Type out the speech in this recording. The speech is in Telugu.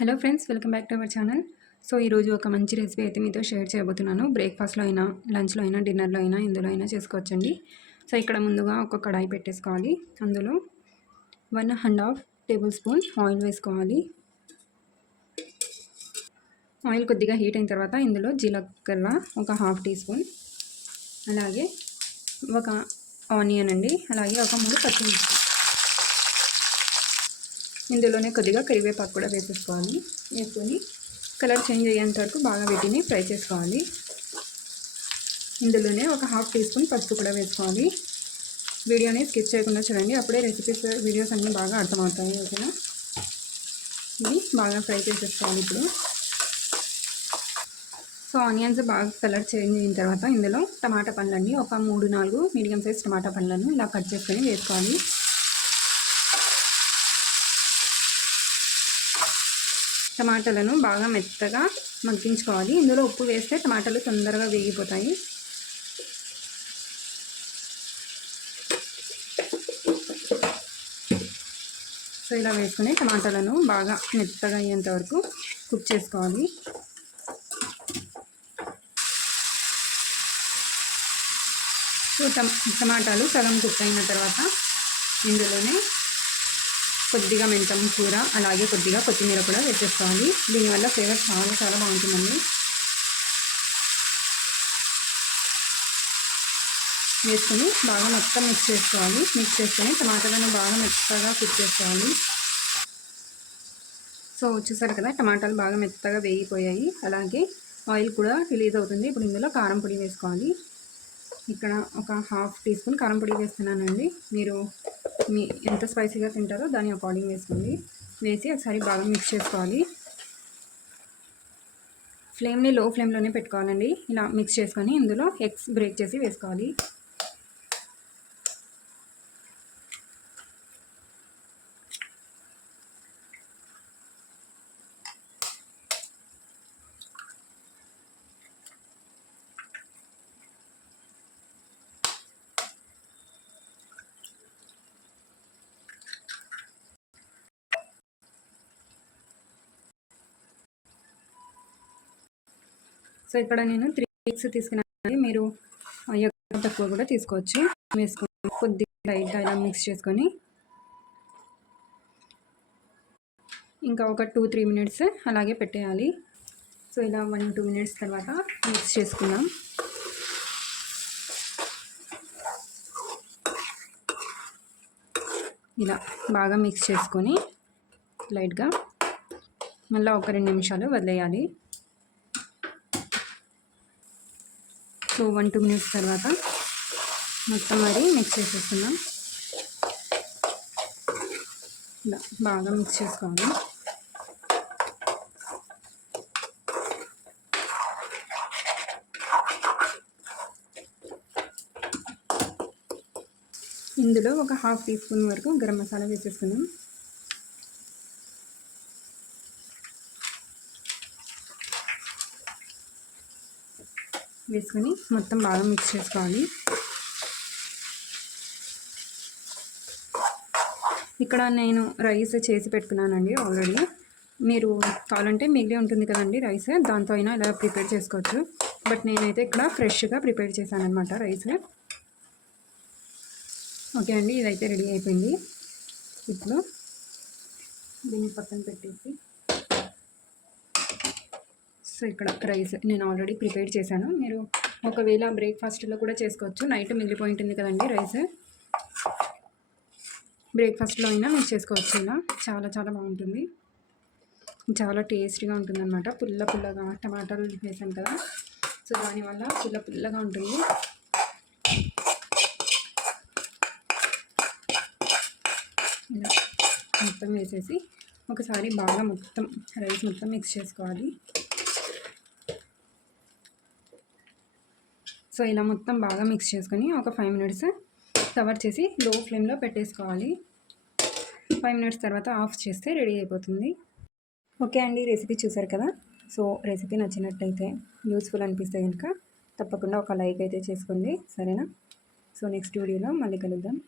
Hello friends, welcome back to our channel. So ఈరోజు ఒక మంచి రెసిపీ అయితే మీతో షేర్ చేయబోతున్నాను. బ్రేక్ఫాస్ట్లో అయినా, లంచ్లో అయినా, డిన్నర్లో అయినా, ఇందులో అయినా చేసుకోవచ్చండి. సో ఇక్కడ ముందుగా ఒక కడాయి పెట్టేసుకోవాలి. అందులో 1½ టేబుల్ స్పూన్ ఆయిల్ వేసుకోవాలి. ఆయిల్ కొద్దిగా హీట్ అయిన తర్వాత ఇందులో జీలకర్ర ఒక ½ టీ స్పూన్, అలాగే ఒక ఆనియన్ అండి, అలాగే ఒక 3 పచ్చిమిర్చి. ఇందులోనే కొద్దిగా కరివేపాకు కూడా వేసేసుకోవాలి. వేసుకొని కలర్ చేంజ్ అయ్యేంత వరకు బాగా వీటిని ఫ్రై చేసుకోవాలి. ఇందులోనే ఒక ½ టీ స్పూన్ పసుపు కూడా వేసుకోవాలి. వీడియోని స్కిప్ చేయకుండా చూడండి, అప్పుడే రెసిపీస్ వీడియోస్ అన్నీ బాగా అర్థమవుతాయి. ఓకేనా, ఇది బాగా ఫ్రై చేసేసుకోవాలి. ఇప్పుడు సో ఆనియన్స్ బాగా కలర్ చేంజ్ అయిన తర్వాత ఇందులో టమాటా పండ్లన్నీ ఒక 3-4 మీడియం సైజ్ టమాటా పండ్లను ఇలా కట్ చేసుకొని వేసుకోవాలి. టమాటాలను బాగా మెత్తగా మగ్గించుకోవాలి. ఇందులో ఉప్పు వేస్తే టమాటాలు తొందరగా వేగిపోతాయి. సో ఇలా వేసుకుని టమాటాలను బాగా మెత్తగా అయ్యేంత వరకు కుక్ చేసుకోవాలి. సో టమాటాలు సగం కుక్ అయిన తర్వాత ఇందులోనే కొద్దిగా మెంతం కూర, అలాగే కొద్దిగా కొత్తిమీర కూడా వేసేసుకోవాలి. దీనివల్ల ఫ్లేవర్ చాలా బాగుంటుందండి. వేసుకొని బాగా మొత్తం మిక్స్ చేసుకోవాలి. మిక్స్ చేసుకొని టమాటాలను బాగా మెత్తగా కుక్ చేసుకోవాలి. సో చూసారు కదా, టమాటాలు బాగా మెత్తగా వేగిపోయాయి, అలాగే ఆయిల్ కూడా రిలీజ్ అవుతుంది. ఇప్పుడు ఇందులో కారం పొడి వేసుకోవాలి. ఇక్కడ ఒక ½ టీ స్పూన్ కారం పొడి వేస్తున్నానండి. మీరు మీ ఎంత స్పైసీగా తింటారో దాని అకార్డింగ్ వేసుకోండి. వేసి ఒకసారి బాగా మిక్స్ చేసుకోవాలి. ఫ్లేమ్ని లో ఫ్లేమ్లోనే పెట్టుకోవాలండి. ఇలా మిక్స్ చేసుకొని ఇందులో ఎగ్స్ బ్రేక్ చేసి వేసుకోవాలి. సో ఇక్కడ నేను 3 ఎగ్స్ తీసుకున్నాను. మీరు తక్కువ కూడా తీసుకోవచ్చు. వేసుకొని కొద్దిగా లైట్గా ఇలా మిక్స్ చేసుకొని ఇంకా ఒక 2-3 మినిట్స్ అలాగే పెట్టేయాలి. సో ఇలా 1-2 మినిట్స్ తర్వాత మిక్స్ చేసుకుందాం. ఇలా బాగా మిక్స్ చేసుకొని లైట్గా మళ్ళీ ఒక 2 నిమిషాలు వదిలేయాలి. సో 1-2 మినిట్స్ తర్వాత మొత్తం మరి మిక్స్ చేసేస్తున్నాం. ఇలా బాగా మిక్స్ చేసుకోవాలి. ఇందులో ఒక ½ టీ స్పూన్ వరకు గరం మసాలా వేసేసుకున్నాం. వేసుకొని మొత్తం బాగా మిక్స్ చేసుకోవాలి. ఇక్కడ నేను రైస్ చేసి పెట్టుకున్నానండి ఆల్రెడీ. మీరు కావాలంటే మిగిలి ఉంటుంది కదండి రైస్, దాంతో అయినా ఇలా ప్రిపేర్ చేసుకోవచ్చు. బట్ నేనైతే ఇక్కడ ఫ్రెష్గా ప్రిపేర్ చేశాను అనమాట రైస్. ఓకే అండి, ఇదైతే రెడీ అయిపోయింది. ఇప్పుడు దీన్ని పక్కన పెట్టేసి సో ఇక్కడ రైస్ నేను ఆల్రెడీ ప్రిపేర్ చేశాను. మీరు ఒకవేళ బ్రేక్ఫాస్ట్లో కూడా చేసుకోవచ్చు. నైట్ మిగిలిపోయి ఉంటుంది కదండి రైస్, బ్రేక్ఫాస్ట్లో అయినా మీరు చేసుకోవచ్చు. ఇలా చాలా బాగుంటుంది, చాలా టేస్టీగా ఉంటుంది అనమాట. పుల్లగా టమాటాలు వేసాను కదా, సో దానివల్ల పుల్లగా ఉంటుంది. ఇలా మొత్తం వేసేసి ఒకసారి బాగా మొత్తం రైస్ మొత్తం మిక్స్ చేసుకోవాలి. సో ఇలా మొత్తం బాగా మిక్స్ చేసుకొని ఒక 5 మినిట్స్ కవర్ చేసి లో ఫ్లేమ్లో పెట్టేసుకోవాలి. 5 మినిట్స్ తర్వాత ఆఫ్ చేస్తే రెడీ అయిపోతుంది. ఓకే అండి, రెసిపీ చూసారు కదా. సో రెసిపీ నచ్చినట్లయితే, యూస్ఫుల్ అనిపిస్తే కనుక తప్పకుండా ఒక లైక్ అయితే చేసుకోండి, సరేనా. సో నెక్స్ట్ వీడియోలో మళ్ళీ కలుద్దాం.